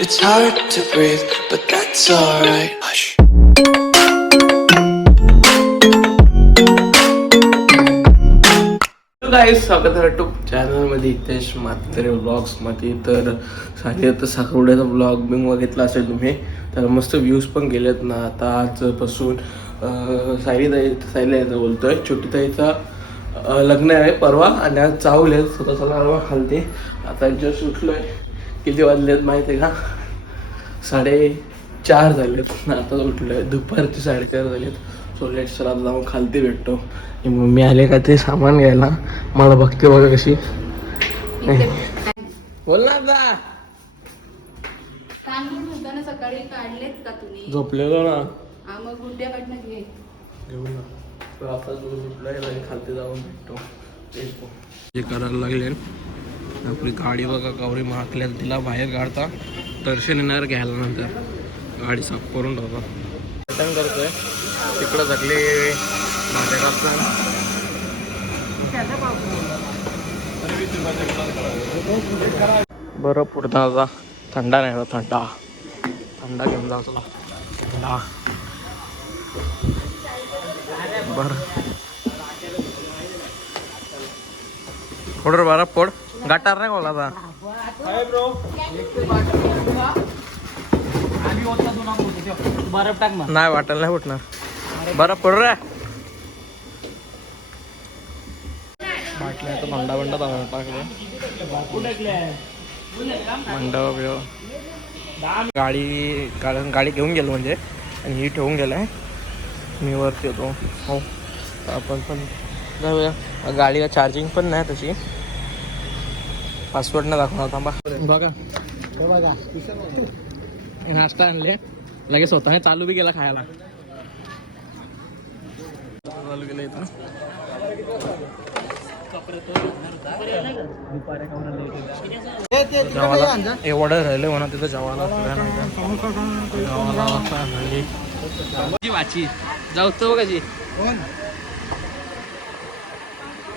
It's hard to breathe, but that's alright. Hush. स्वागत आहे tube चॅनलमध्ये हितेश म्हात्रे ब्लॉग्समध्ये तर साधी आता साखरवड्याचा ब्लॉग बिंग बघितला असेल तुम्ही. तर मस्त व्ह्यूज पण गेलेत ना आता आजपासून. अं, सायली बोलतोय. छोटीताईचा लग्न आहे परवा. आणि आज चावले स्वतः लाडवा खालते आता जस्ट उठलोय. किती वाजलेत माहिती आहे का? साडे चार झालेत. आता उठलोय. दुपारचे साडेचार झालेत. सो लेट सर आता जाऊन खालती भेटतो. मम्मी आले का ते सामान घ्यायला? मला बघते बघा कशी. बोल ना आता. सकाळी काढलेत का तुम्ही? झोपलेलो ना. मग गुड्ड्याकडनं घे. घेऊ ना तर आता जो उठलाय आणि खालती जाऊन भेटतो. करायला लागले. आपली गाडी बघा गौरी महाकल्या तिला बाहेर काढता दर्शन येणार घ्यायला नंतर गाडी साफ करून ठेवता. रिटर्न करतोय. तिकडं सगळे माझ्या बरं पुढचा आता थंडा नाही आता थंडा. थंडा घेऊन जा तुला थंडा. बरं. थोडं बारा पोड गाठार नाही आता. बरफ टाक नाही वाटायला नाही फुटणार. बरं फोड रे. बाटल्या आता भांडा भांडा टाकले भांडा बिव गाडी गाडी गाडी घेऊन गेलो म्हणजे आणि ही ठेवून गेलाय. मी वरती येतो. हो. तर आपण पण जाऊया. गाडीला चार्जिंग पण नाही तशी. पासवर्ड नाही दाखवणार थांबा. बघा. बघा. नाश्ता आणले. लगेच स्वतःने चालू बी केला खायला. चालू केलं इथं. एवढं राहिलं म्हणा तिथं जेवायला? जेवायला काय झाली? जी वाची. जाऊतो कशी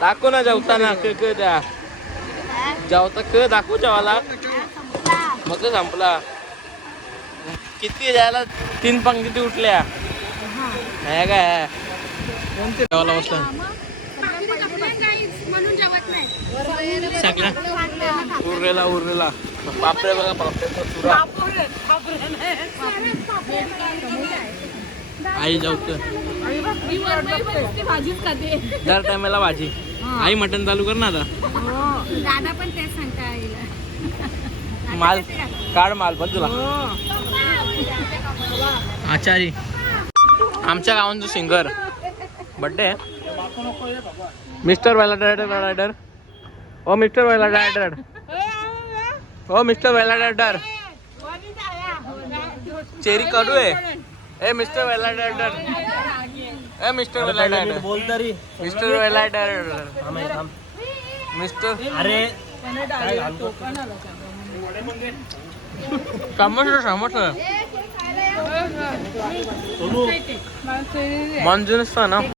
दाखव ना जेवताना क क द्या जेवता क दाखवू जेवायला. मग तर संपला. किती जायला तीन पंक्ती उठल्या. हे. काय? जेवायला बसला. सगळ्या. उरलेला उरलेला. पापड्या बघा चुरा. आई खाते. दर टायमाला भाजी. आई मटण चालू कर ना आता. दादा पण तेच सांगता आईला माल काढ माल पण तुला. आचारी. आमच्या गावांचं सिंगर. बड्डे मिस्टर वेला डायडर डायडर ओ मिस्टर वेला डायडर ओ मिस्टर वेला डायडर चेरी कडू आहे. ए मिस्टर वेला डायडर ए मिस्टर वेला डायडर बोल तरी. मिस्टर वेला डायडर मिस्टर? अरे. समोसा समोसा मंजून असतं ना.